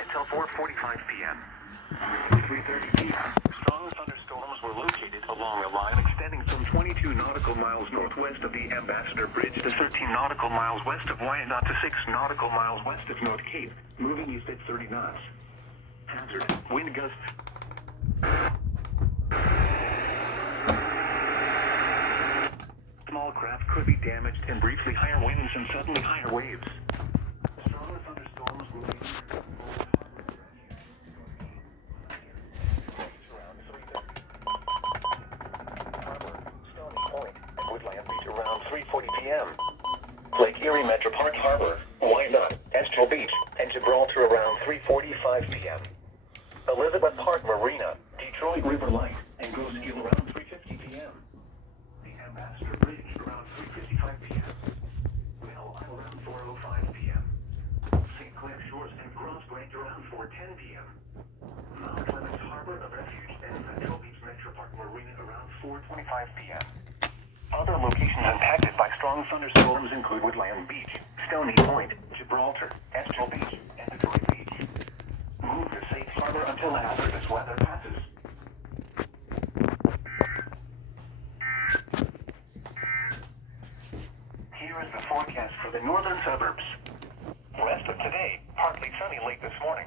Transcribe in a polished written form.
Until 4:45 p.m. 3:30 p.m. Strong thunderstorms were located along a line extending from 22 nautical miles northwest of the Ambassador Bridge to 13 nautical miles west of Wyandotte to 6 nautical miles west of North Cape, moving east at 30 knots. Hazard: wind gusts. Small craft could be damaged, and briefly higher winds and suddenly higher waves. Strong thunderstorms will be Woodland Beach around 3:40 p.m. Lake Erie Metro Park Harbor, Wyandotte, Estral Beach, and Gibraltar around 3:45 p.m. Elizabeth Park Marina, Detroit River Light, and Grosse Ile around 3:50 p.m. The Ambassador Bridge around 3:55 p.m. Belle Isle around 4:05 p.m. St. Clair Shores and Grosse Pointe around 4:10 p.m. Mount Clemens Harbor, a refuge, and Central Beach Metro Park Marina around 4:25 p.m. Other locations impacted by strong thunderstorms include Woodland Beach, Stony Point, Gibraltar, Estral Beach, and Detroit Beach. Move to safe harbor until hazardous weather passes. Here is the forecast for the northern suburbs. Rest of today, partly sunny late this morning.